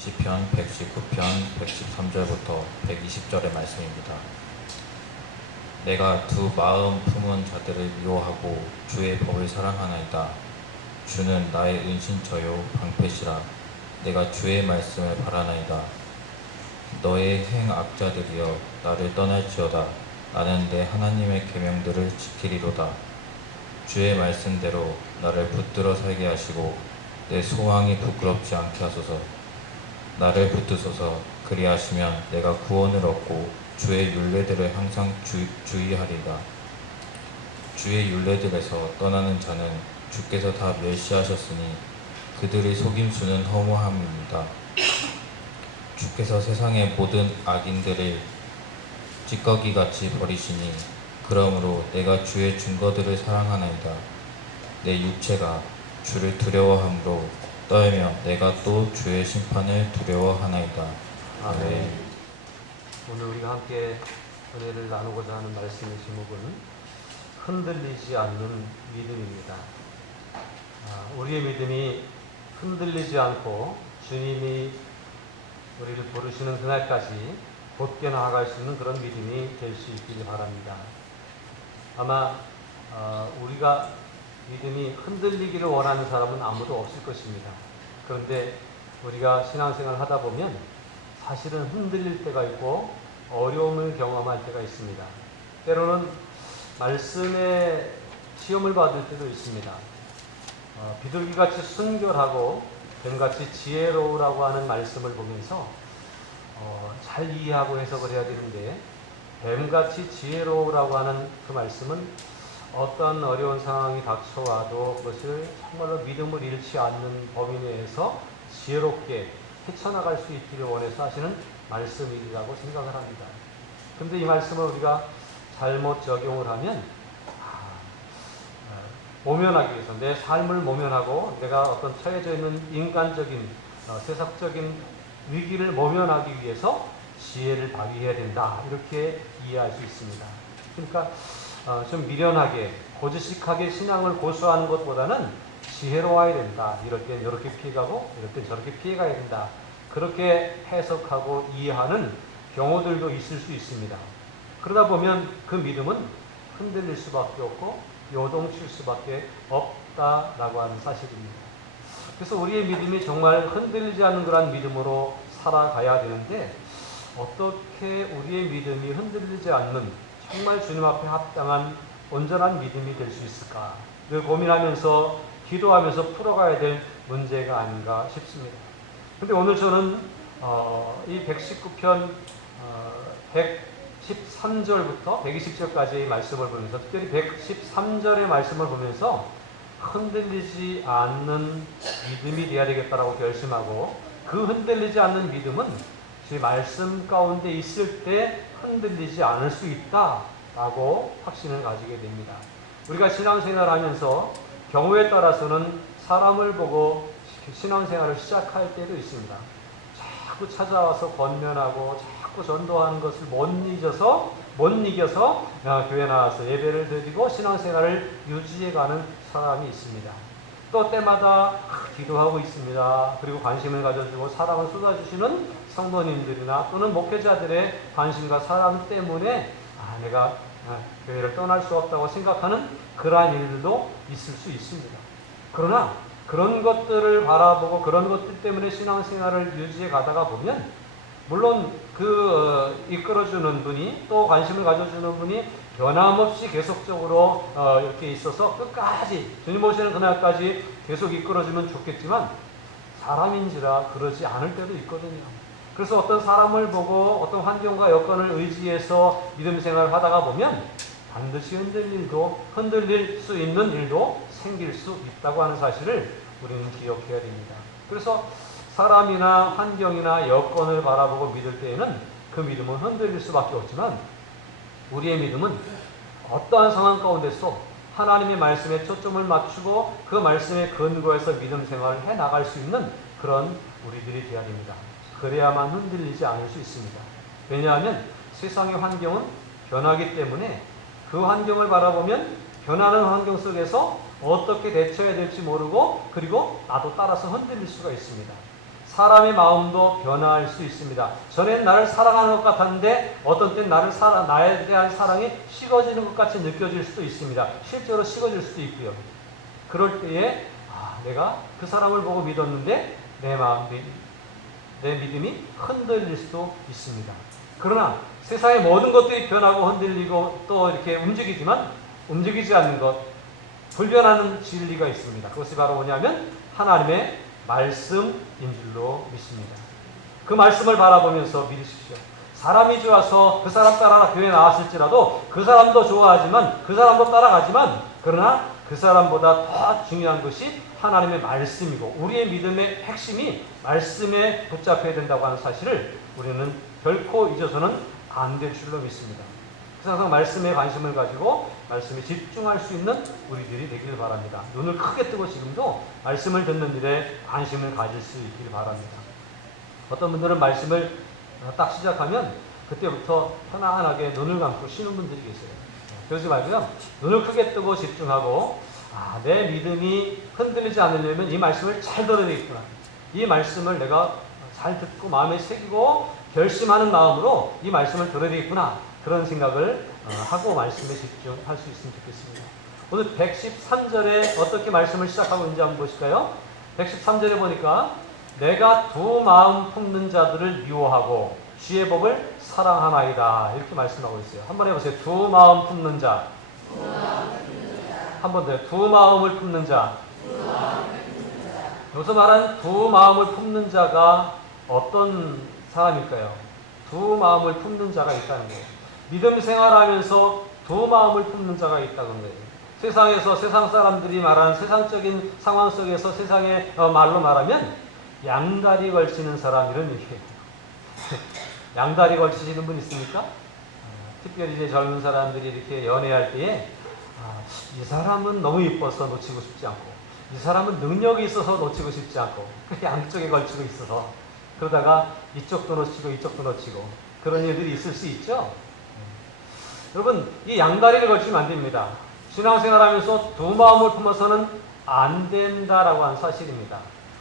시편 119편 113절부터 120절의 말씀입니다. 내가 두 마음 품은 자들을 미워하고 주의 법을 사랑하나이다. 주는 나의 은신처요 방패시라. 내가 주의 말씀을 바라나이다. 너의 행악자들이여 나를 떠날지어다. 나는 내 하나님의 계명들을 지키리로다. 주의 말씀대로 나를 붙들어 살게 하시고 내 소망이 부끄럽지 않게 하소서. 나를 붙드소서. 그리하시면 내가 구원을 얻고 주의 율례들을 항상 주의하리라. 주의 율례들에서 떠나는 자는 주께서 다 멸시하셨으니 그들의 속임수는 허무함입니다. 주께서 세상의 모든 악인들을 찌꺼기같이 버리시니 그러므로 내가 주의 증거들을 사랑하나이다. 내 육체가 주를 두려워함으로 떨며 내가 또 주의 심판을 두려워하나이다. 아멘. 오늘 우리가 함께 은혜를 나누고자 하는 말씀의 제목은 흔들리지 않는 믿음입니다. 우리의 믿음이 흔들리지 않고 주님이 우리를 부르시는 그날까지 곧게 나아갈 수 있는 그런 믿음이 될 수 있기를 바랍니다. 아마 우리가 믿음이 흔들리기를 원하는 사람은 아무도 없을 것입니다. 그런데 우리가 신앙생활을 하다 보면 사실은 흔들릴 때가 있고 어려움을 경험할 때가 있습니다. 때로는 말씀에 시험을 받을 때도 있습니다. 비둘기같이 순결하고 뱀같이 지혜로우라고 하는 말씀을 보면서 잘 이해하고 해석을 해야 되는데, 뱀같이 지혜로우라고 하는 그 말씀은 어떤 어려운 상황이 닥쳐와도 그것을 정말로 믿음을 잃지 않는 범위 내에서 지혜롭게 헤쳐나갈 수 있기를 원해서 하시는 말씀이라고 생각을 합니다. 그런데 이 말씀을 우리가 잘못 적용을 하면 모면하기 위해서, 내 삶을 모면하고 내가 어떤 처해져 있는 인간적인 세상적인 위기를 모면하기 위해서 지혜를 발휘해야 된다, 이렇게 이해할 수 있습니다. 그러니까 좀 미련하게 고지식하게 신앙을 고수하는 것보다는 지혜로워야 된다. 이럴 땐 이렇게 피해가고 이럴 땐 저렇게 피해가야 된다. 그렇게 해석하고 이해하는 경우들도 있을 수 있습니다. 그러다 보면 그 믿음은 흔들릴 수밖에 없고 요동칠 수밖에 없다라고 하는 사실입니다. 그래서 우리의 믿음이 정말 흔들리지 않는 그런 믿음으로 살아가야 되는데, 어떻게 우리의 믿음이 흔들리지 않는 정말 주님 앞에 합당한 온전한 믿음이 될 수 있을까? 늘 고민하면서 기도하면서 풀어가야 될 문제가 아닌가 싶습니다. 근데 오늘 저는 이 119편 113절부터 120절까지의 말씀을 보면서, 특별히 113절의 말씀을 보면서 흔들리지 않는 믿음이 되어야 되겠다라고 결심하고, 그 흔들리지 않는 믿음은 제 말씀 가운데 있을 때 흔들리지 않을 수 있다라고 확신을 가지게 됩니다. 우리가 신앙생활을 하면서 경우에 따라서는 사람을 보고 신앙생활을 시작할 때도 있습니다. 자꾸 찾아와서 권면하고 자꾸 전도하는 것을 못 이겨서 교회 나와서 예배를 드리고 신앙생활을 유지해가는 사람이 있습니다. 또 때마다 기도하고 있습니다. 그리고 관심을 가져주고 사랑을 쏟아주시는 성도님들이나 또는 목회자들의 관심과 사랑 때문에 내가 교회를 떠날 수 없다고 생각하는 그러한 일들도 있을 수 있습니다. 그러나 그런 것들을 바라보고 그런 것들 때문에 신앙생활을 유지해 가다가 보면, 물론 이끌어주는 분이, 또 관심을 가져주는 분이 변함없이 계속적으로 이렇게 있어서 끝까지 주님 오시는 그날까지 계속 이끌어주면 좋겠지만, 사람인지라 그러지 않을 때도 있거든요. 그래서 어떤 사람을 보고 어떤 환경과 여건을 의지해서 믿음 생활을 하다가 보면 반드시 흔들릴 수 있는 일도 생길 수 있다고 하는 사실을 우리는 기억해야 됩니다. 그래서 사람이나 환경이나 여건을 바라보고 믿을 때에는 그 믿음은 흔들릴 수밖에 없지만, 우리의 믿음은 어떠한 상황 가운데서 하나님의 말씀에 초점을 맞추고 그 말씀에 근거해서 믿음 생활을 해나갈 수 있는 그런 우리들이 되어야 됩니다. 그래야만 흔들리지 않을 수 있습니다. 왜냐하면 세상의 환경은 변하기 때문에 그 환경을 바라보면 변하는 환경 속에서 어떻게 대처해야 될지 모르고, 그리고 나도 따라서 흔들릴 수가 있습니다. 사람의 마음도 변화할 수 있습니다. 전엔 나를 사랑하는 것 같았는데 어떤 땐 나에 대한 사랑이 식어지는 것 같이 느껴질 수도 있습니다. 실제로 식어질 수도 있고요. 그럴 때에 내가 그 사람을 보고 믿었는데 내 믿음이 흔들릴 수도 있습니다. 그러나 세상의 모든 것들이 변하고 흔들리고 또 이렇게 움직이지만 움직이지 않는 것, 불변하는 진리가 있습니다. 그것이 바로 뭐냐면 하나님의 말씀인 줄로 믿습니다. 그 말씀을 바라보면서 믿으십시오. 사람이 좋아서 그 사람 따라 교회에 나왔을지라도 그 사람도 좋아하지만 그 사람도 따라가지만 그러나 그 사람보다 더 중요한 것이 하나님의 말씀이고 우리의 믿음의 핵심이 말씀에 붙잡혀야 된다고 하는 사실을 우리는 결코 잊어서는 안 될 줄로 믿습니다. 그래서 항상 말씀에 관심을 가지고 말씀에 집중할 수 있는 우리들이 되길 바랍니다. 눈을 크게 뜨고 지금도 말씀을 듣는 일에 관심을 가질 수 있길 바랍니다. 어떤 분들은 말씀을 딱 시작하면 그때부터 편안하게 눈을 감고 쉬는 분들이 계세요. 그러지 말고요. 눈을 크게 뜨고 집중하고 내 믿음이 흔들리지 않으려면 이 말씀을 잘 들어야 되겠구나. 이 말씀을 내가 잘 듣고 마음에 새기고 결심하는 마음으로 이 말씀을 들어야 되겠구나. 그런 생각을 하고 말씀에 집중할 수 있으면 좋겠습니다. 오늘 113절에 어떻게 말씀을 시작하고 있는지 한번 보실까요? 113절에 보니까 내가 두 마음 품는 자들을 미워하고 주의 법을 사랑하나이다. 이렇게 말씀하고 있어요. 한번 해보세요. 두 마음 품는 자. 한 번 더. 두 마음을 품는 자. 여기서 말하는 두 마음을 품는 자가 어떤 사람일까요? 두 마음을 품는 자가 있다는 거예요. 믿음 생활하면서 두 마음을 품는 자가 있다는 거예요. 세상에서 세상 사람들이 말하는 세상적인 상황 속에서 세상의 말로 말하면 양다리 걸치는 사람 이런 얘기예요. 양다리 걸치시는 분 있습니까? 특별히 이제 젊은 사람들이 이렇게 연애할 때에 이 사람은 너무 이뻐서 놓치고 싶지 않고 이 사람은 능력이 있어서 놓치고 싶지 않고 양쪽에 걸치고 있어서 그러다가 이쪽도 놓치고 이쪽도 놓치고 그런 일들이 있을 수 있죠. 여러분 이 양다리를 걸치면 안 됩니다. 신앙생활하면서 두 마음을 품어서는 안 된다라고 하는 사실입니다.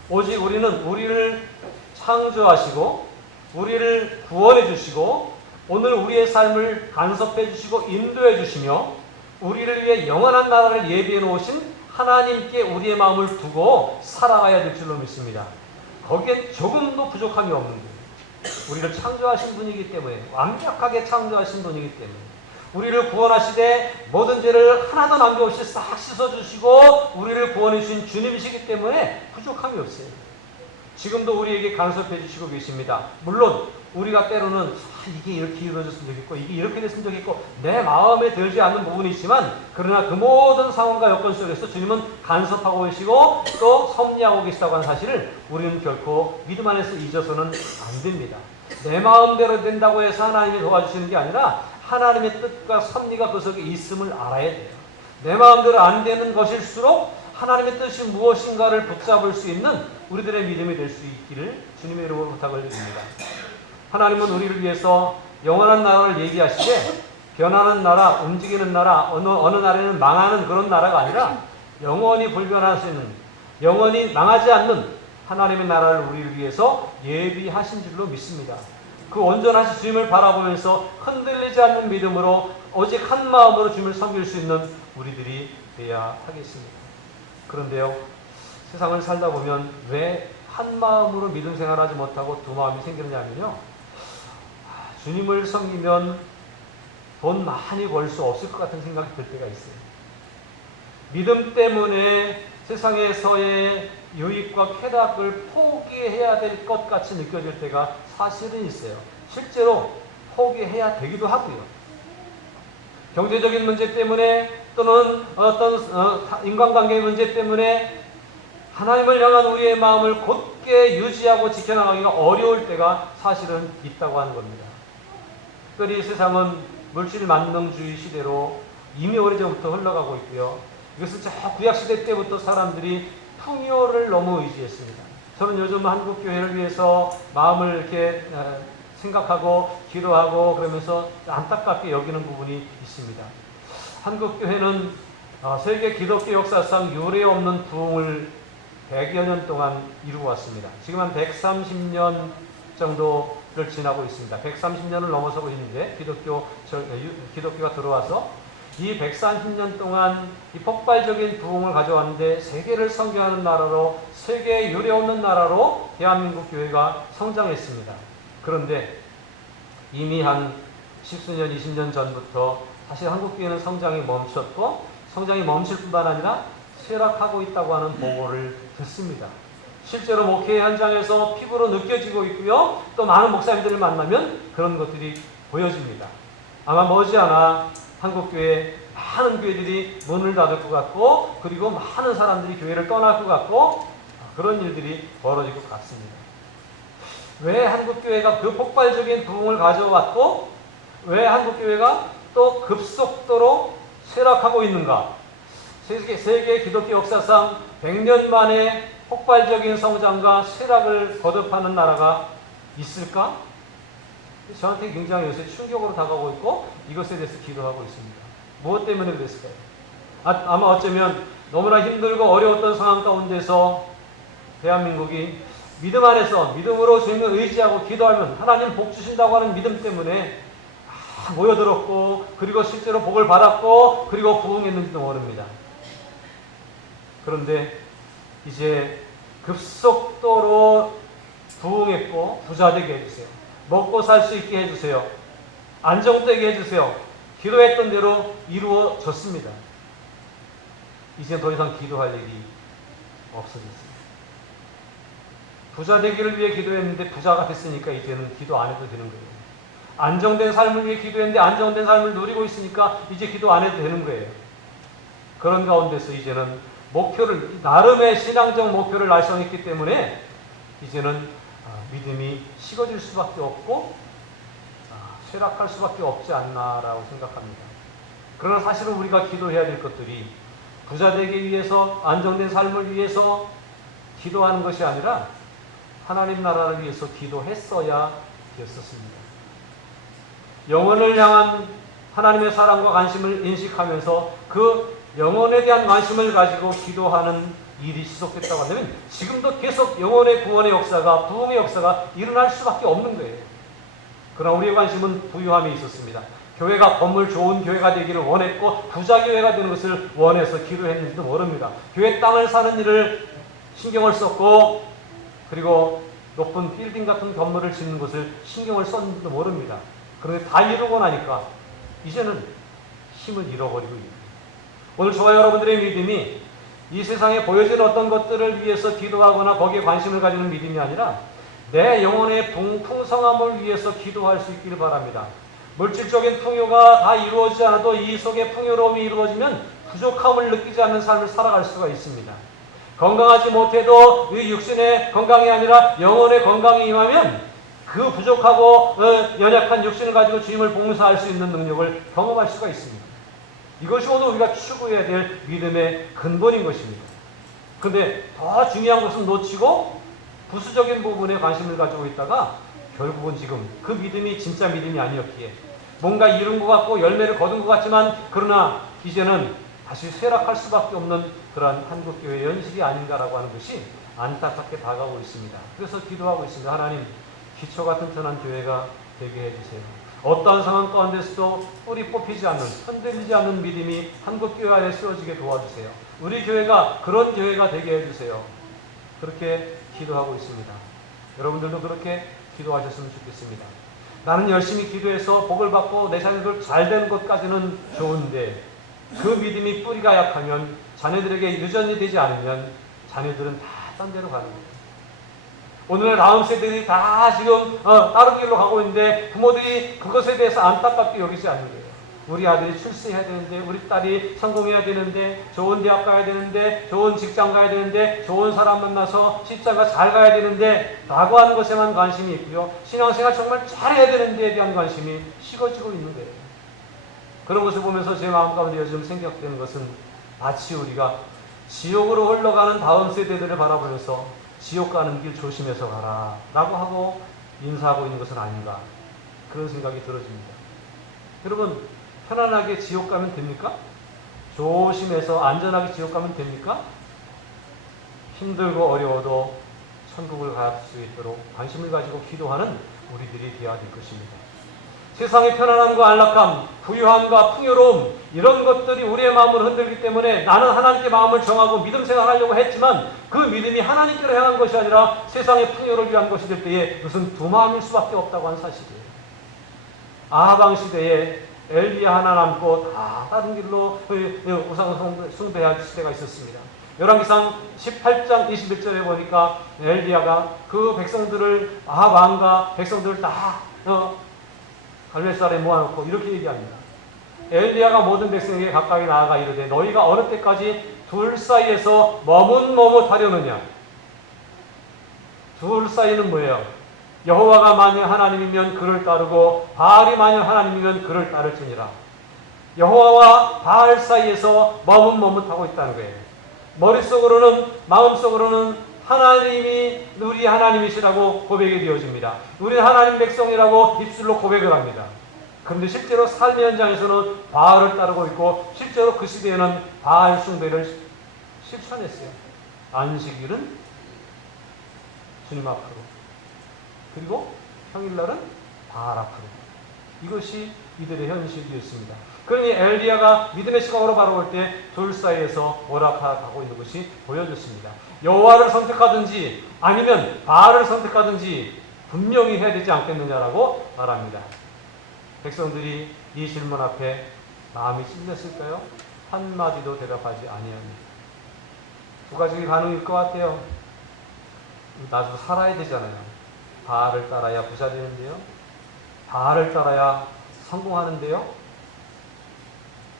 오직 우리는 우리를 창조하시고 우리를 구원해 주시고 오늘 우리의 삶을 간섭해 주시고 인도해 주시며 우리를 위해 영원한 나라를 예비해 놓으신 하나님께 우리의 마음을 두고 살아가야 될 줄로 믿습니다. 거기에 조금도 부족함이 없는 거예요. 우리를 창조하신 분이기 때문에 완벽하게 창조하신 분이기 때문에 우리를 구원하시되 모든 죄를 하나도 남김없이 싹 씻어주시고 우리를 구원해 주신 주님이시기 때문에 부족함이 없어요. 지금도 우리에게 간섭해 주시고 계십니다. 물론 우리가 때로는 이게 이렇게 이루어졌으면 좋겠고 이게 이렇게 됐으면 좋겠고 내 마음에 들지 않는 부분이 있지만 그러나 그 모든 상황과 여건 속에서 주님은 간섭하고 계시고 또 섭리하고 계시다고 하는 사실을 우리는 결코 믿음 안에서 잊어서는 안 됩니다. 내 마음대로 된다고 해서 하나님이 도와주시는 게 아니라 하나님의 뜻과 섭리가 그 속에 있음을 알아야 돼요. 내 마음대로 안 되는 것일수록 하나님의 뜻이 무엇인가를 붙잡을 수 있는 우리들의 믿음이 될 수 있기를 주님의 이름으로 부탁을 드립니다. 하나님은 우리를 위해서 영원한 나라를 얘기하시되 변하는 나라, 움직이는 나라, 어느 나라는 망하는 그런 나라가 아니라 영원히 불변하시는, 영원히 망하지 않는 하나님의 나라를 우리를 위해서 예비하신 줄로 믿습니다. 그 온전하신 주님을 바라보면서 흔들리지 않는 믿음으로 오직 한 마음으로 주님을 섬길 수 있는 우리들이 되어야 하겠습니다. 그런데요, 세상을 살다 보면 왜 한 마음으로 믿음 생활하지 못하고 두 마음이 생기느냐면요, 주님을 섬기면 돈 많이 벌 수 없을 것 같은 생각이 들 때가 있어요. 믿음 때문에 세상에서의 유익과 쾌락을 포기해야 될 것 같이 느껴질 때가 사실은 있어요. 실제로 포기해야 되기도 하고요. 경제적인 문제 때문에 또는 어떤 인간관계의 문제 때문에 하나님을 향한 우리의 마음을 곧게 유지하고 지켜나가기가 어려울 때가 사실은 있다고 하는 겁니다. 특별히 세상은 물질 만능주의 시대로 이미 오래전부터 흘러가고 있고요. 이것은 저 구약시대 때부터 사람들이 풍요를 너무 의지했습니다. 저는 요즘 한국교회를 위해서 마음을 이렇게 생각하고 기도하고 그러면서 안타깝게 여기는 부분이 있습니다. 한국교회는 세계 기독교 역사상 유례 없는 부흥을 100여 년 동안 이루고 왔습니다. 지금 한 130년 정도를 지나고 있습니다. 130년을 넘어서고 있는데 기독교가 들어와서 이 130년 동안 이 폭발적인 부흥을 가져왔는데 세계를 선교하는 나라로, 세계에 유례없는 나라로 대한민국 교회가 성장했습니다. 그런데 이미 한 10수년, 20년 전부터 사실 한국 교회는 성장이 멈췄고, 성장이 멈출 뿐만 아니라 쇠락하고 있다고 하는 보고를 듣습니다. 실제로 목회 현장에서 피부로 느껴지고 있고요. 또 많은 목사님들을 만나면 그런 것들이 보여집니다. 아마 머지않아 한국교회 많은 교회들이 문을 닫을 것 같고, 그리고 많은 사람들이 교회를 떠날 것 같고, 그런 일들이 벌어질 것 같습니다. 왜 한국교회가 그 폭발적인 부흥을 가져왔고, 왜 한국교회가 또 급속도로 쇠락하고 있는가? 세계 기독교 역사상 100년 만에 폭발적인 성장과 쇠락을 거듭하는 나라가 있을까? 저한테 굉장히 요새 충격으로 다가오고 있고, 이것에 대해서 기도하고 있습니다. 무엇 때문에 그랬을까요? 아마 어쩌면 너무나 힘들고 어려웠던 상황 가운데서 대한민국이 믿음 안에서 믿음으로 주님을 의지하고 기도하면 하나님 복 주신다고 하는 믿음 때문에 모여들었고, 그리고 실제로 복을 받았고, 그리고 부흥했는지도 모릅니다. 그런데 이제 급속도로 부흥했고 부자되게 해주세요. 먹고 살 수 있게 해주세요. 안정되게 해주세요. 기도했던 대로 이루어졌습니다. 이제 더 이상 기도할 일이 없어졌습니다. 부자 되기를 위해 기도했는데 부자가 됐으니까 이제는 기도 안 해도 되는 거예요. 안정된 삶을 위해 기도했는데 안정된 삶을 누리고 있으니까 이제 기도 안 해도 되는 거예요. 그런 가운데서 이제는 목표를, 나름의 신앙적 목표를 달성했기 때문에 이제는 믿음이 식어질 수밖에 없고 쇠락할 수밖에 없지 않나라고 생각합니다. 그러나 사실은 우리가 기도해야 될 것들이 부자 되기 위해서, 안정된 삶을 위해서 기도하는 것이 아니라 하나님 나라를 위해서 기도했어야 됐었습니다. 영혼을 향한 하나님의 사랑과 관심을 인식하면서 그 영혼에 대한 관심을 가지고 기도하는 일이 지속됐다고 한다면 지금도 계속 영혼의 구원의 역사가, 부흥의 역사가 일어날 수밖에 없는 거예요. 그러나 우리의 관심은 부유함에 있었습니다. 교회가 건물 좋은 교회가 되기를 원했고 부자 교회가 되는 것을 원해서 기도했는지도 모릅니다. 교회 땅을 사는 일을 신경을 썼고, 그리고 높은 빌딩 같은 건물을 짓는 것을 신경을 썼는지도 모릅니다. 그런데 다 이루고 나니까 이제는 힘을 잃어버리고 있습니다. 오늘 저와 여러분들의 믿음이 이 세상에 보여지는 어떤 것들을 위해서 기도하거나 거기에 관심을 가지는 믿음이 아니라 내 영혼의 풍성함을 위해서 기도할 수 있기를 바랍니다. 물질적인 풍요가 다 이루어지지 않아도 이 속에 풍요로움이 이루어지면 부족함을 느끼지 않는 삶을 살아갈 수가 있습니다. 건강하지 못해도 이 육신의 건강이 아니라 영혼의 건강이 임하면 그 부족하고 연약한 육신을 가지고 주님을 봉사할 수 있는 능력을 경험할 수가 있습니다. 이것이 오늘 우리가 추구해야 될 믿음의 근본인 것입니다. 그런데 더 중요한 것은 놓치고 부수적인 부분에 관심을 가지고 있다가 결국은 지금 그 믿음이 진짜 믿음이 아니었기에 뭔가 이룬 것 같고 열매를 거둔 것 같지만 그러나 이제는 다시 쇠락할 수밖에 없는 그러한 한국교회의 현실이 아닌가라고 하는 것이 안타깝게 다가오고 있습니다. 그래서 기도하고 있습니다. 하나님, 기초가 튼튼한 교회가 되게 해주세요. 어떠한 상황 가운데서도 뿌리 뽑히지 않는, 흔들리지 않는 믿음이 한국교회 안에 쓰여지게 도와주세요. 우리 교회가 그런 교회가 되게 해주세요. 그렇게 기도하고 있습니다. 여러분들도 그렇게 기도하셨으면 좋겠습니다. 나는 열심히 기도해서 복을 받고 내 자녀들 잘 되는 것까지는 좋은데 그 믿음이 뿌리가 약하면, 자녀들에게 유전이 되지 않으면 자녀들은 다 딴 데로 가는 거예요. 오늘날 다음 세대들이 다 지금 다른 길로 가고 있는데 부모들이 그것에 대해서 안타깝게 여기지 않는 거예요. 우리 아들이 출세해야 되는데, 우리 딸이 성공해야 되는데, 좋은 대학 가야 되는데, 좋은 직장 가야 되는데, 좋은 사람 만나서 십자가 잘 가야 되는데 라고 하는 것에만 관심이 있고요. 신앙생활 정말 잘해야 되는 데에 대한 관심이 식어지고 있는 거예요. 그런 것을 보면서 제 마음 가운데 요즘 생각되는 것은 마치 우리가 지옥으로 흘러가는 다음 세대들을 바라보면서 지옥 가는 길 조심해서 가라 라고 하고 인사하고 있는 것은 아닌가, 그런 생각이 들어집니다. 여러분, 편안하게 지옥 가면 됩니까? 조심해서 안전하게 지옥 가면 됩니까? 힘들고 어려워도 천국을 갈 수 있도록 관심을 가지고 기도하는 우리들이 되어야 될 것입니다. 세상의 편안함과 안락함, 부유함과 풍요로움 이런 것들이 우리의 마음을 흔들기 때문에 나는 하나님께 마음을 정하고 믿음 생활하려고 했지만 그 믿음이 하나님께로 향한 것이 아니라 세상의 풍요를 위한 것이 될 때에 무슨 두 마음일 수밖에 없다고 하는 사실이에요. 아하방 시대에 엘리야 하나 남고 다 다른 길로 우상 숭배할 시대가 있었습니다. 열왕기상 18장 21절에 보니까 엘리야가 그 백성들을 아합 왕과 백성들을 다 갈멜살에 모아놓고 이렇게 얘기합니다. 엘리야가 모든 백성에게 가까이 나아가 이르되 너희가 어느 때까지 둘 사이에서 머뭇머뭇하려느냐. 둘 사이는 뭐예요? 여호와가 만일 하나님이면 그를 따르고 바알이 만일 하나님이면 그를 따를지니라. 여호와와 바알 사이에서 머뭇머뭇하고 있다는 거예요. 머릿속으로는 마음속으로는 하나님이 우리 하나님이시라고 고백이 되어집니다. 우리 하나님 백성이라고 입술로 고백을 합니다. 그런데 실제로 삶의 현장에서는 바알을 따르고 있고 실제로 그 시대에는 바알 숭배를 실천했어요. 안식일은 주님 앞으로 그리고 평일날은 바알 앞으로 이것이 이들의 현실이었습니다. 그러니 엘리야가 믿음의 시각으로 바라볼 때 둘 사이에서 오락가고 있는 것이 보여졌습니다. 여호와를 선택하든지 아니면 바알을 선택하든지 분명히 해야 되지 않겠느냐라고 말합니다. 백성들이 이 질문 앞에 마음이 찔렸을까요? 한마디도 대답하지 아니합니다. 두 가지 반응일 것 같아요. 나도 살아야 되잖아요. 바알을 따라야 부자 되는데요. 바알을 따라야 성공하는데요.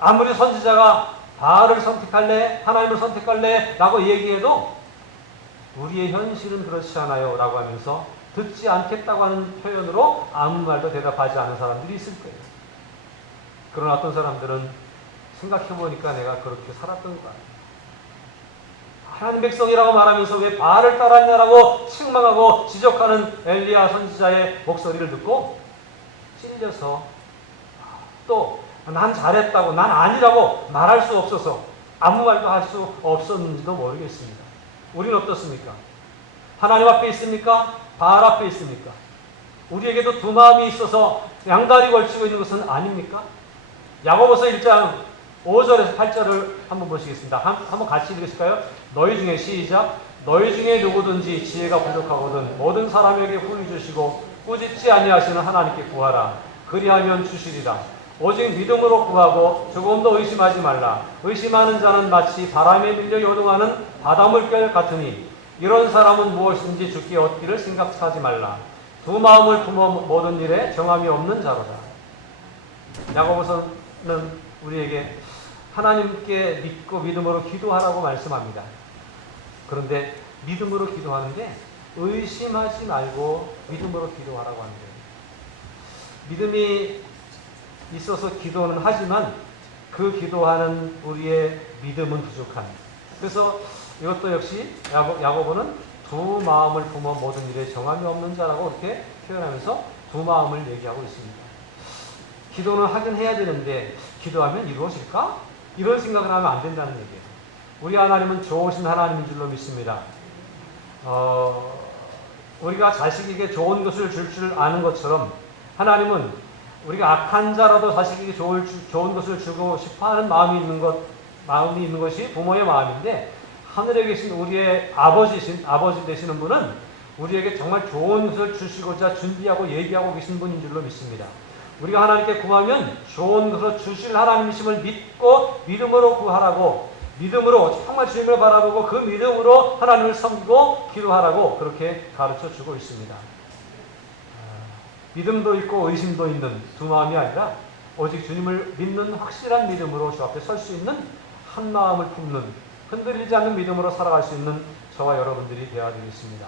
아무리 선지자가 바알을 선택할래? 하나님을 선택할래? 라고 얘기해도 우리의 현실은 그렇지 않아요 라고 하면서 듣지 않겠다고 하는 표현으로 아무 말도 대답하지 않은 사람들이 있을 거예요. 그러나 어떤 사람들은 생각해보니까 내가 그렇게 살았던 것 같아요. 하나님 백성이라고 말하면서 왜 바알을 따랐냐라고 책망하고 지적하는 엘리야 선지자의 목소리를 듣고 찔려서 또 난 잘했다고 난 아니라고 말할 수 없어서 아무 말도 할 수 없었는지도 모르겠습니다. 우리는 어떻습니까? 하나님 앞에 있습니까? 바알 앞에 있습니까? 우리에게도 두 마음이 있어서 양다리 걸치고 있는 것은 아닙니까? 야고보서 1장 5절에서 8절을 한번 보시겠습니다. 한번 같이 읽으실까요? 너희 중에 시작. 너희 중에 누구든지 지혜가 부족하거든 모든 사람에게 후히 주시고 꾸짖지 아니하시는 하나님께 구하라. 그리하면 주시리라. 오직 믿음으로 구하고 조금도 의심하지 말라. 의심하는 자는 마치 바람에 밀려 요동하는 바닷물결 같으니 이런 사람은 무엇이든지 주께 얻기를 생각하지 말라. 두 마음을 품어 모든 일에 정함이 없는 자로다. 야고보서는 우리에게 하나님께 믿고 믿음으로 기도하라고 말씀합니다. 그런데 믿음으로 기도하는 게 의심하지 말고 믿음으로 기도하라고 하는 거예요. 믿음이 있어서 기도는 하지만 그 기도하는 우리의 믿음은 부족한. 그래서 이것도 역시 야고보는 두 마음을 품어 모든 일에 정함이 없는 자라고 이렇게 표현하면서 두 마음을 얘기하고 있습니다. 기도는 하긴 해야 되는데 기도하면 이루어질까? 이런 생각을 하면 안 된다는 얘기예요. 우리 하나님은 좋으신 하나님인 줄로 믿습니다. 우리가 자식에게 좋은 것을 줄 아는 것처럼 하나님은 우리가 악한 자라도 자식에게 좋은 것을 주고 싶어하는 마음이 있는 것이 부모의 마음인데 하늘에 계신 우리의 아버지 되시는 분은 우리에게 정말 좋은 것을 주시고자 준비하고 얘기하고 계신 분인 줄로 믿습니다. 우리가 하나님께 구하면 좋은 것을 주실 하나님이심을 믿고 믿음으로 구하라고 믿음으로 정말 주님을 바라보고 그 믿음으로 하나님을 섬기고 기도하라고 그렇게 가르쳐 주고 있습니다. 믿음도 있고 의심도 있는 두 마음이 아니라 오직 주님을 믿는 확실한 믿음으로 주 앞에 설 수 있는 한 마음을 품는 흔들리지 않는 믿음으로 살아갈 수 있는 저와 여러분들이 되어야 되겠습니다.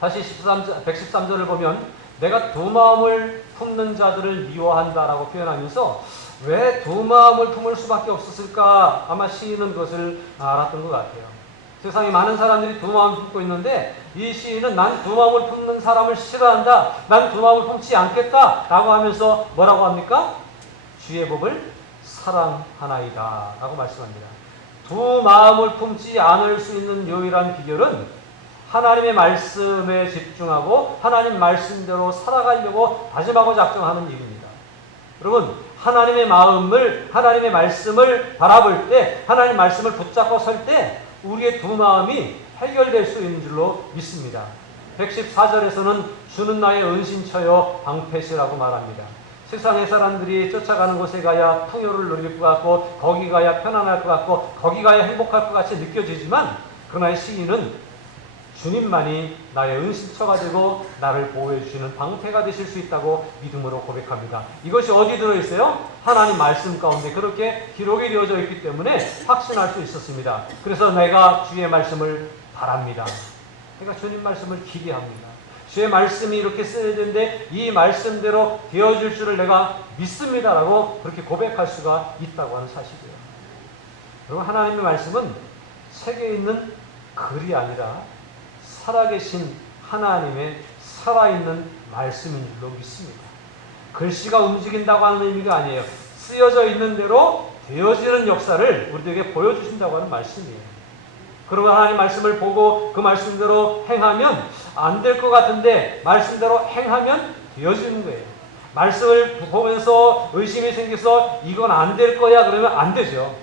다시 113절을 보면 내가 두 마음을 품는 자들을 미워한다라고 표현하면서 왜 두 마음을 품을 수밖에 없었을까? 아마 시인은 그것을 알았던 것 같아요. 세상에 많은 사람들이 두 마음을 품고 있는데 이 시인은 난 두 마음을 품는 사람을 싫어한다. 난 두 마음을 품지 않겠다. 라고 하면서 뭐라고 합니까? 주의 법을 사랑하나이다. 라고 말씀합니다. 두 마음을 품지 않을 수 있는 유일한 비결은 하나님의 말씀에 집중하고 하나님 말씀대로 살아가려고 다짐하고 작정하는 일입니다. 여러분, 하나님의 말씀을 바라볼 때, 하나님 말씀을 붙잡고 설 때 우리의 두 마음이 해결될 수 있는 줄로 믿습니다. 114절에서는 주는 나의 은신처요 방패시라고 말합니다. 세상의 사람들이 쫓아가는 곳에 가야 풍요를 누릴 것 같고 거기 가야 편안할 것 같고 거기 가야 행복할 것 같이 느껴지지만, 그러나 시인은 주님만이 나의 은신처가 되고 나를 보호해 주시는 방패가 되실 수 있다고 믿음으로 고백합니다. 이것이 어디 들어있어요? 하나님 말씀 가운데 그렇게 기록이 되어져 있기 때문에 확신할 수 있었습니다. 그래서 내가 주의 말씀을 바랍니다. 내가 주님 말씀을 기대합니다. 주의 말씀이 이렇게 쓰여야 되는데 이 말씀대로 되어질 줄을 내가 믿습니다라고 그렇게 고백할 수가 있다고 하는 사실이에요. 그리고 하나님의 말씀은 책에 있는 글이 아니라 살아계신 하나님의 살아있는 말씀인 줄로 믿습니다. 글씨가 움직인다고 하는 의미가 아니에요. 쓰여져 있는 대로 되어지는 역사를 우리에게 보여주신다고 하는 말씀이에요. 그리고 하나님 말씀을 보고 그 말씀대로 행하면 안 될 것 같은데 말씀대로 행하면 되어지는 거예요. 말씀을 보면서 의심이 생겨서 이건 안 될 거야 그러면 안 되죠.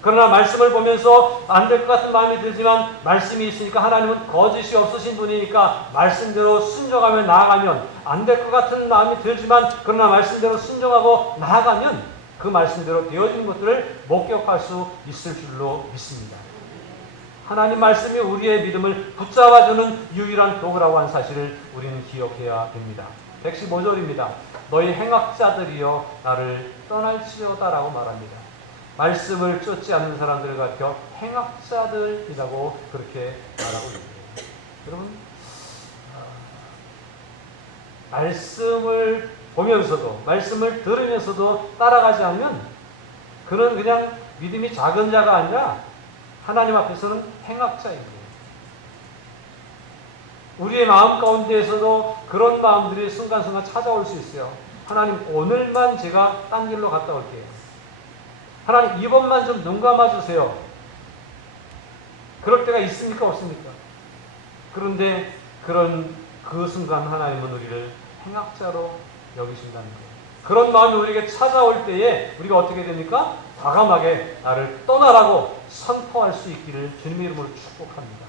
그러나 말씀을 보면서 안 될 것 같은 마음이 들지만 말씀이 있으니까, 하나님은 거짓이 없으신 분이니까 말씀대로 순종하며 나아가면, 안 될 것 같은 마음이 들지만 그러나 말씀대로 순종하고 나아가면 그 말씀대로 되어진 것들을 목격할 수 있을 줄로 믿습니다. 하나님 말씀이 우리의 믿음을 붙잡아주는 유일한 도구라고 하는 사실을 우리는 기억해야 됩니다. 115절입니다. 너희 행악자들이여 나를 떠날지어다라고 말합니다. 말씀을 쫓지 않는 사람들을 가리켜 행악자들이라고 그렇게 말하고 있습니다. 여러분, 말씀을 보면서도 말씀을 들으면서도 따라가지 않으면 그는 그냥 믿음이 작은 자가 아니라 하나님 앞에서는 행악자입니다. 우리의 마음 가운데에서도 그런 마음들이 순간순간 찾아올 수 있어요. 하나님, 오늘만 제가 딴 길로 갔다 올게요. 하나님, 이번만 좀 눈 감아주세요. 그럴 때가 있습니까? 없습니까? 그런데 그 순간 하나님은 우리를 행악자로 여기신다는 거예요. 그런 마음이 우리에게 찾아올 때에 우리가 어떻게 됩니까? 과감하게 나를 떠나라고 선포할 수 있기를 주님의 이름으로 축복합니다.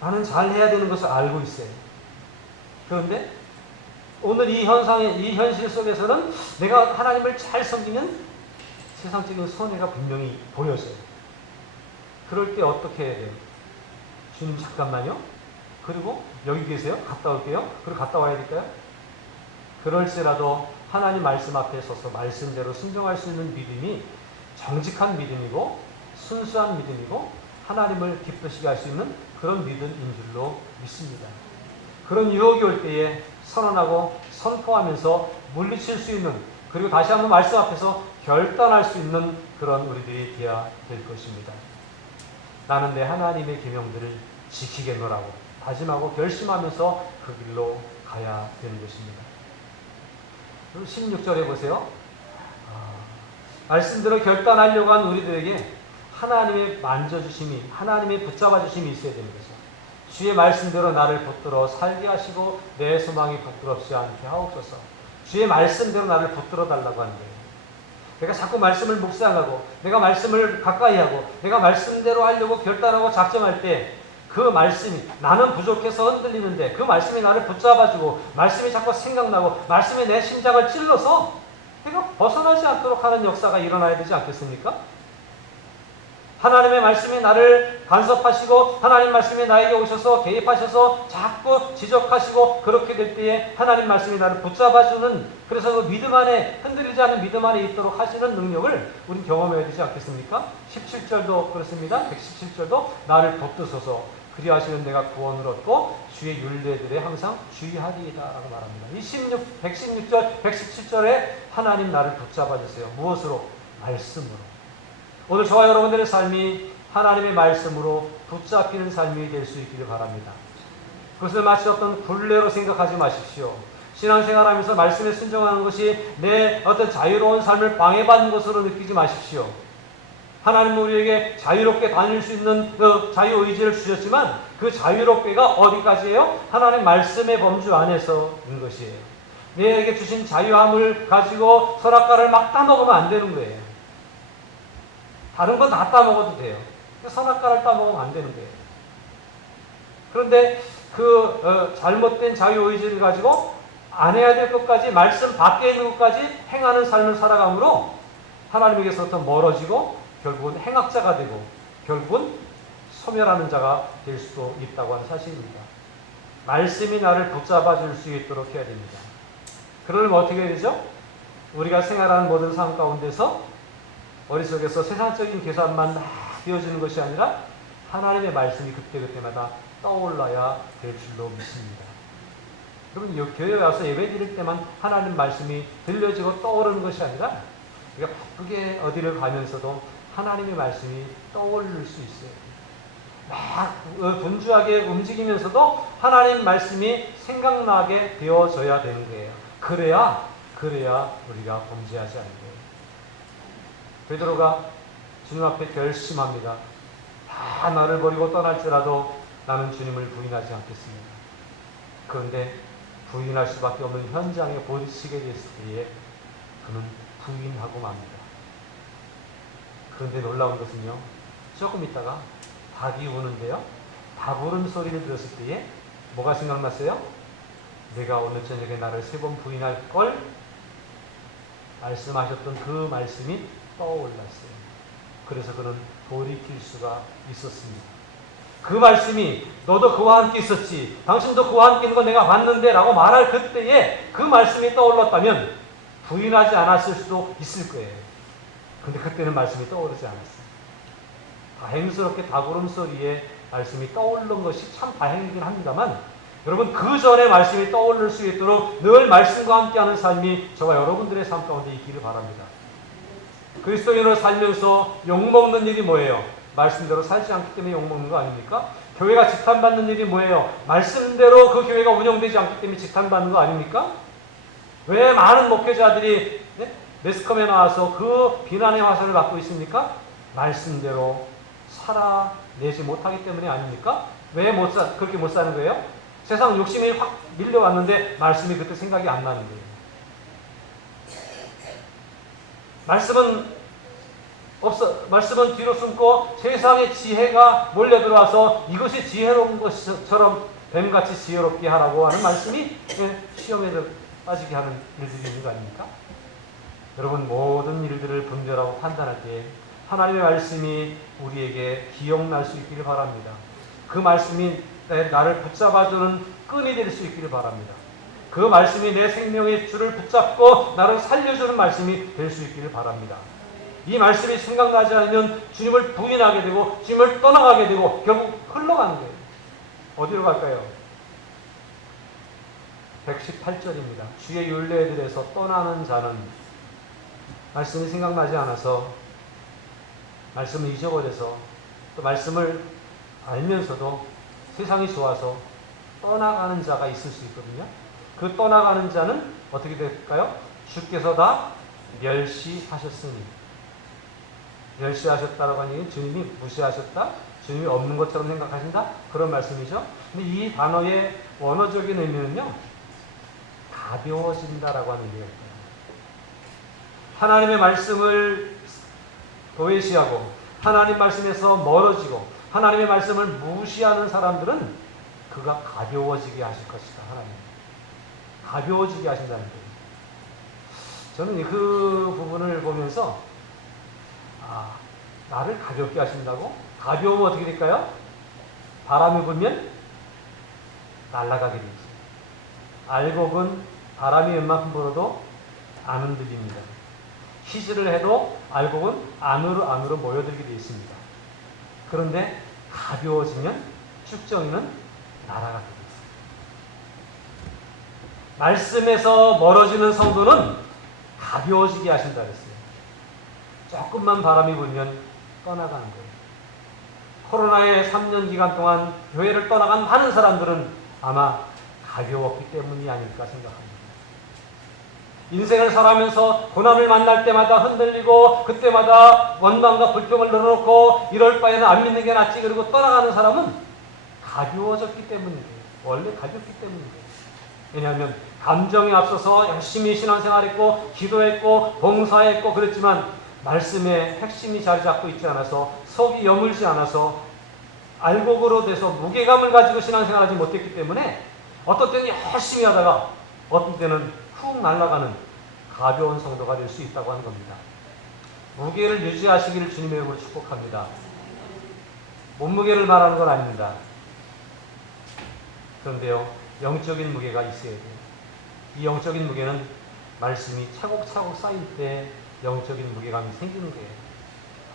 나는 잘해야 되는 것을 알고 있어요. 그런데 오늘 이 현실 속에서는 내가 하나님을 잘 섬기면 세상적인 손해가 분명히 보여져요. 그럴 때 어떻게 해야 돼요? 주님 잠깐만요. 그리고 여기 계세요. 갔다 올게요. 그리고 갔다 와야 될까요? 그럴지라도 하나님 말씀 앞에 서서 말씀대로 순종할 수 있는 믿음이 정직한 믿음이고 순수한 믿음이고 하나님을 기쁘시게 할 수 있는 그런 믿음인 줄로 믿습니다. 그런 유혹이 올 때에 선언하고 선포하면서 물리칠 수 있는, 그리고 다시 한번 말씀 앞에서 결단할 수 있는 그런 우리들이 되어야 될 것입니다. 나는 내 하나님의 계명들을 지키겠노라고 다짐하고 결심하면서 그 길로 가야 되는 것입니다. 그리고 16절에 보세요. 말씀대로 결단하려고 한 우리들에게 하나님의 만져주심이, 하나님의 붙잡아주심이 있어야 되는 거죠. 주의 말씀대로 나를 붙들어 살게 하시고 내 소망이 부끄럽지 않게 하옵소서. 주의 말씀대로 나를 붙들어 달라고 하는 거예요. 내가 자꾸 말씀을 묵상하고 내가 말씀을 가까이 하고 내가 말씀대로 하려고 결단하고 작정할 때 그 말씀이, 나는 부족해서 흔들리는데 그 말씀이 나를 붙잡아주고 말씀이 자꾸 생각나고 말씀이 내 심장을 찔러서 내가 벗어나지 않도록 하는 역사가 일어나야 되지 않겠습니까? 하나님의 말씀이 나를 간섭하시고 하나님 말씀이 나에게 오셔서 개입하셔서 자꾸 지적하시고 그렇게 될 때에 하나님 말씀이 나를 붙잡아주는, 그래서 그 믿음 안에, 흔들리지 않는 믿음 안에 있도록 하시는 능력을 우린 경험해야 되지 않겠습니까? 17절도 그렇습니다. 117절도 나를 붙드소서 그리하시는 내가 구원을 얻고 주의 율례들에 항상 주의하리이다 라고 말합니다. 116절, 117절에 하나님 나를 붙잡아주세요. 무엇으로? 말씀으로. 오늘 저와 여러분들의 삶이 하나님의 말씀으로 붙잡히는 삶이 될 수 있기를 바랍니다. 그것을 마치 어떤 굴레로 생각하지 마십시오. 신앙생활하면서 말씀에 순종하는 것이 내 어떤 자유로운 삶을 방해받는 것으로 느끼지 마십시오. 하나님은 우리에게 자유롭게 다닐 수 있는 그 자유의지를 주셨지만 그 자유롭게가 어디까지예요? 하나님 말씀의 범주 안에서인 것이에요. 내게 주신 자유함을 가지고 선악과를 막 따먹으면 안 되는 거예요. 다른 건 다 따먹어도 돼요. 선악과를 따먹으면 안 되는 거예요. 그런데 그 잘못된 자유의지를 가지고 안 해야 될 것까지, 말씀 밖에 있는 것까지 행하는 삶을 살아감으로 하나님에게서부터 멀어지고 결국은 행악자가 되고 결국은 소멸하는 자가 될 수도 있다고 하는 사실입니다. 말씀이 나를 붙잡아 줄 수 있도록 해야 됩니다. 그러면 어떻게 해야 되죠? 우리가 생활하는 모든 상황 가운데서 머릿속에서 세상적인 계산만 되어지는 것이 아니라 하나님의 말씀이 그때그때마다 떠올라야 될 줄로 믿습니다. 여러분, 교회에 와서 예배 드릴 때만 하나님 말씀이 들려지고 떠오르는 것이 아니라 우리가 바쁘게 어디를 가면서도 하나님의 말씀이 떠오를 수 있어요. 막 분주하게 움직이면서도 하나님 말씀이 생각나게 되어져야 되는 거예요. 그래야 우리가 범죄하지 않는 거예요. 베드로가 주님 앞에 결심합니다. 다 나를 버리고 떠날지라도 나는 주님을 부인하지 않겠습니다. 그런데 부인할 수밖에 없는 현장에 보시게 됐을 때에 그는 부인하고 맙니다. 그런데 놀라운 것은요, 조금 있다가 닭이 우는데요, 닭 우는 소리를 들었을 때에 뭐가 생각났어요? 내가 오늘 저녁에 나를 3번 부인할 걸 말씀하셨던 그 말씀이 떠올랐어요. 그래서 그는 돌이킬 수가 있었습니다. 그 말씀이 너도 그와 함께 있었지, 당신도 그와 함께 있는 걸 내가 봤는데 라고 말할 그때에 그 말씀이 떠올랐다면 부인하지 않았을 수도 있을 거예요. 근데 그때는 말씀이 떠오르지 않았어요. 다행스럽게 닭울음소리에 말씀이 떠오르는 것이 참 다행이긴 합니다만, 여러분, 그 전에 말씀이 떠오를 수 있도록 늘 말씀과 함께하는 삶이 저와 여러분들의 삶 가운데 있기를 바랍니다. 그리스도인으로 살면서 욕먹는 일이 뭐예요? 말씀대로 살지 않기 때문에 욕먹는 거 아닙니까? 교회가 지탄받는 일이 뭐예요? 말씀대로 그 교회가 운영되지 않기 때문에 지탄받는 거 아닙니까? 왜 많은 목회자들이 매스컴에 나와서 그 비난의 화살을 받고 있습니까? 말씀대로 살아내지 못하기 때문에 아닙니까? 왜 그렇게 못 사는 거예요? 세상 욕심이 확 밀려왔는데 말씀이 그때 생각이 안 나는 거예요. 말씀은 뒤로 숨고 세상의 지혜가 몰려들어와서 이것이 지혜로운 것처럼 뱀같이 지혜롭게 하라고 하는 말씀이 시험에 빠지게 하는 일들이 있는 거 아닙니까? 여러분, 모든 일들을 분별하고 판단할 때 하나님의 말씀이 우리에게 기억날 수 있기를 바랍니다. 그 말씀이 나를 붙잡아주는 끈이 될 수 있기를 바랍니다. 그 말씀이 내 생명의 줄을 붙잡고 나를 살려주는 말씀이 될 수 있기를 바랍니다. 이 말씀이 생각나지 않으면 주님을 부인하게 되고 주님을 떠나가게 되고 결국 흘러가는 거예요. 어디로 갈까요? 118절입니다. 주의 율례들에서 떠나는 자는, 말씀이 생각나지 않아서 말씀을 잊어버려서 또 말씀을 알면서도 세상이 좋아서 떠나가는 자가 있을 수 있거든요. 그 떠나가는 자는 어떻게 될까요? 주께서 다 멸시하셨으니. 멸시하셨다라고 하는 얘기는 주님이 무시하셨다, 주님이 없는 것처럼 생각하신다, 그런 말씀이죠. 근데 이 단어의 원어적인 의미는요, 가벼워진다라고 하는 의미가 있어요. 하나님의 말씀을 도외시하고 하나님 말씀에서 멀어지고 하나님의 말씀을 무시하는 사람들은 그가 가벼워지게 하실 것이다. 하나님 가벼워지게 하신다는 거예요. 저는 그 부분을 보면서 나를 가볍게 하신다고? 가벼우면 어떻게 될까요? 바람이 불면 날아가게 되죠. 알곡은 바람이 웬만큼 불어도 안 흔들립니다. 희지를 해도 알곡은 안으로 모여들게 되어 있습니다. 그런데 가벼워지면 쭉정이는 날아가게 되어 있습니다. 말씀에서 멀어지는 성도는 가벼워지게 하신다 그랬어요. 조금만 바람이 불면 떠나가는 거예요. 코로나의 3년 기간 동안 교회를 떠나간 많은 사람들은 아마 가벼웠기 때문이 아닐까 생각합니다. 인생을 살아가면서 고난을 만날 때마다 흔들리고 그때마다 원망과 불평을 늘어놓고 이럴 바에는 안 믿는 게 낫지 그러고 떠나가는 사람은 가벼워졌기 때문이에요. 원래 가볍기 때문이에요. 왜냐하면 감정에 앞서서 열심히 신앙생활했고 기도했고 봉사했고 그랬지만 말씀의 핵심이 자리 잡고 있지 않아서 속이 여물지 않아서 알곡으로 돼서 무게감을 가지고 신앙생활하지 못했기 때문에 어떤 때는 열심히 하다가 어떤 때는 훅 날아가는 가벼운 성도가 될 수 있다고 하는 겁니다. 무게를 유지하시기를 주님의 이름으로 축복합니다. 몸무게를 말하는 건 아닙니다. 그런데요, 영적인 무게가 있어야 돼요. 이 영적인 무게는 말씀이 차곡차곡 쌓일 때 영적인 무게감이 생기는 거예요.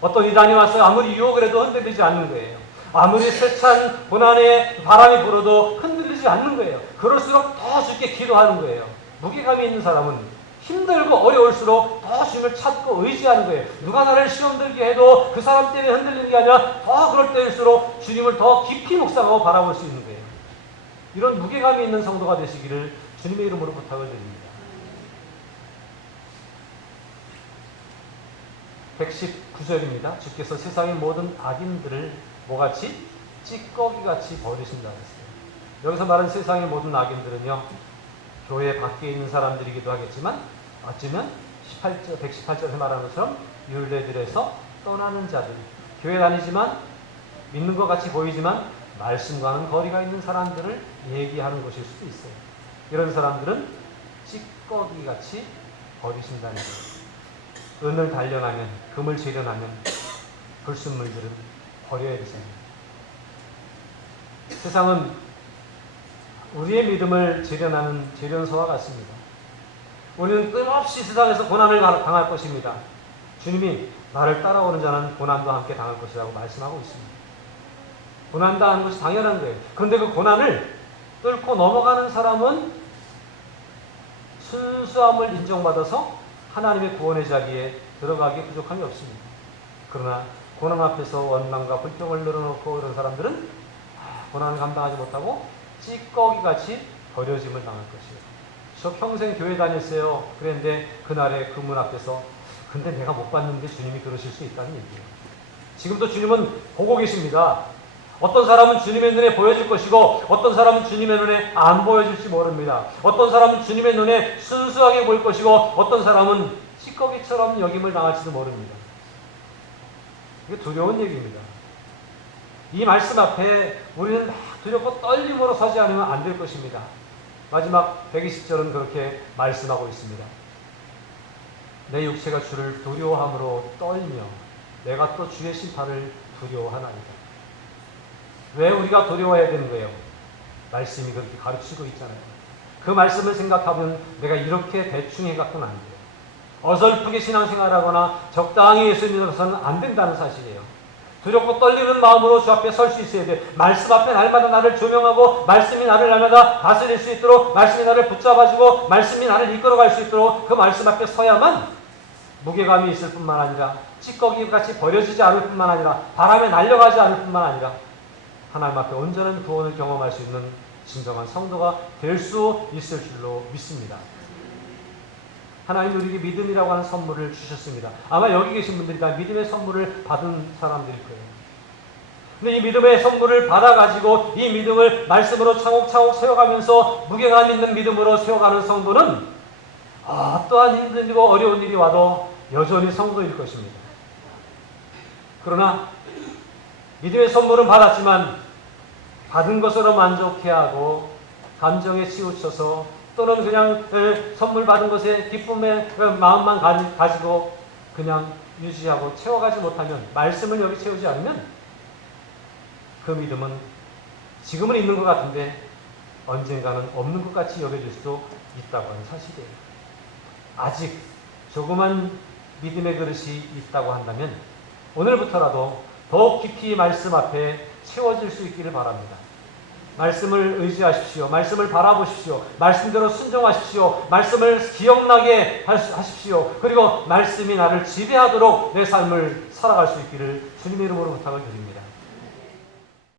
어떤 이단이 와서 아무리 유혹을 해도 흔들리지 않는 거예요. 아무리 세찬 고난의 바람이 불어도 흔들리지 않는 거예요. 그럴수록 더 주께 기도하는 거예요. 무게감이 있는 사람은 힘들고 어려울수록 더 주님을 찾고 의지하는 거예요. 누가 나를 시험 들게 해도 그 사람 때문에 흔들리는 게 아니라 더 그럴 때일수록 주님을 더 깊이 묵상하고 바라볼 수 있는 거예요. 이런 무게감이 있는 성도가 되시기를 주님의 이름으로 부탁을 드립니다. 119절입니다. 주께서 세상의 모든 악인들을 뭐같이? 찌꺼기같이 버리신다고 했어요. 여기서 말하는 세상의 모든 악인들은요, 교회 밖에 있는 사람들이기도 하겠지만 어쩌면 118절에 말하는 것처럼 율례들에서 떠나는 자들, 교회 다니지만 믿는 것 같이 보이지만 말씀과는 거리가 있는 사람들을 얘기하는 것일 수도 있어요. 이런 사람들은 찌꺼기같이 버리신다는 거예요. 은을 단련하면, 금을 재련하면 불순물들은 버려야 되잖아요. 세상은 우리의 믿음을 재련하는 재련소와 같습니다. 우리는 끊임없이 세상에서 고난을 당할 것입니다. 주님이 나를 따라오는 자는 고난도 함께 당할 것이라고 말씀하고 있습니다. 고난 당하는 것이 당연한 거예요. 그런데 그 고난을 뚫고 넘어가는 사람은 순수함을 인정받아서 하나님의 구원의 자리에 들어가기에 부족함이 없습니다. 그러나 고난 앞에서 원망과 불평을 늘어놓고 이런 사람들은 고난을 감당하지 못하고 찌꺼기같이 버려짐을 당할 것이에요. 저 평생 교회 다녔어요. 그랬는데 그날의 그 문 앞에서 근데 내가 못 봤는데 주님이 그러실 수 있다는 얘기예요. 지금도 주님은 보고 계십니다. 어떤 사람은 주님의 눈에 보여질 것이고 어떤 사람은 주님의 눈에 안 보여질지 모릅니다. 어떤 사람은 주님의 눈에 순수하게 보일 것이고 어떤 사람은 찌꺼기처럼 여김을 당할지도 모릅니다. 이게 두려운 얘기입니다. 이 말씀 앞에 우리는 막 두렵고 떨림으로 서지 않으면 안 될 것입니다. 마지막 120절은 그렇게 말씀하고 있습니다. 내 육체가 주를 두려워함으로 떨며 내가 또 주의 심판을 두려워하나이다. 왜 우리가 두려워해야 되는 거예요? 말씀이 그렇게 가르치고 있잖아요. 그 말씀을 생각하면 내가 이렇게 대충 해갖고는 안 돼요. 어설프게 신앙생활하거나 적당히 예수 믿어서는 안 된다는 사실이에요. 두렵고 떨리는 마음으로 주 앞에 설 수 있어야 돼요. 말씀 앞에 날마다 나를 조명하고 말씀이 나를 날마다 다스릴 수 있도록 말씀이 나를 붙잡아주고 말씀이 나를 이끌어갈 수 있도록 그 말씀 앞에 서야만 무게감이 있을 뿐만 아니라 찌꺼기같이 버려지지 않을 뿐만 아니라 바람에 날려가지 않을 뿐만 아니라 하나님 앞에 온전한 구원을 경험할 수 있는 진정한 성도가 될 수 있을 줄로 믿습니다. 하나님 우리에게 믿음이라고 하는 선물을 주셨습니다. 아마 여기 계신 분들이 다 믿음의 선물을 받은 사람들일 거예요. 근데 이 믿음의 선물을 받아가지고 이 믿음을 말씀으로 차곡차곡 세워가면서 무게감 있는 믿음으로 세워가는 성도는 어떠한 힘들고 어려운 일이 와도 여전히 성도일 것입니다. 그러나 믿음의 선물은 받았지만 받은 것으로 만족해하고 감정에 치우쳐서 또는 그냥 선물 받은 것에 기쁨의 마음만 가지고 그냥 유지하고 채워가지 못하면 말씀을 여기 채우지 않으면 그 믿음은 지금은 있는 것 같은데 언젠가는 없는 것 같이 여겨질 수도 있다고 하는 사실이에요. 아직 조그만 믿음의 그릇이 있다고 한다면 오늘부터라도 더욱 깊이 말씀 앞에 채워질 수 있기를 바랍니다. 말씀을 의지하십시오. 말씀을 바라보십시오. 말씀대로 순종하십시오. 말씀을 기억나게 하십시오. 그리고 말씀이 나를 지배하도록 내 삶을 살아갈 수 있기를 주님의 이름으로 부탁을 드립니다.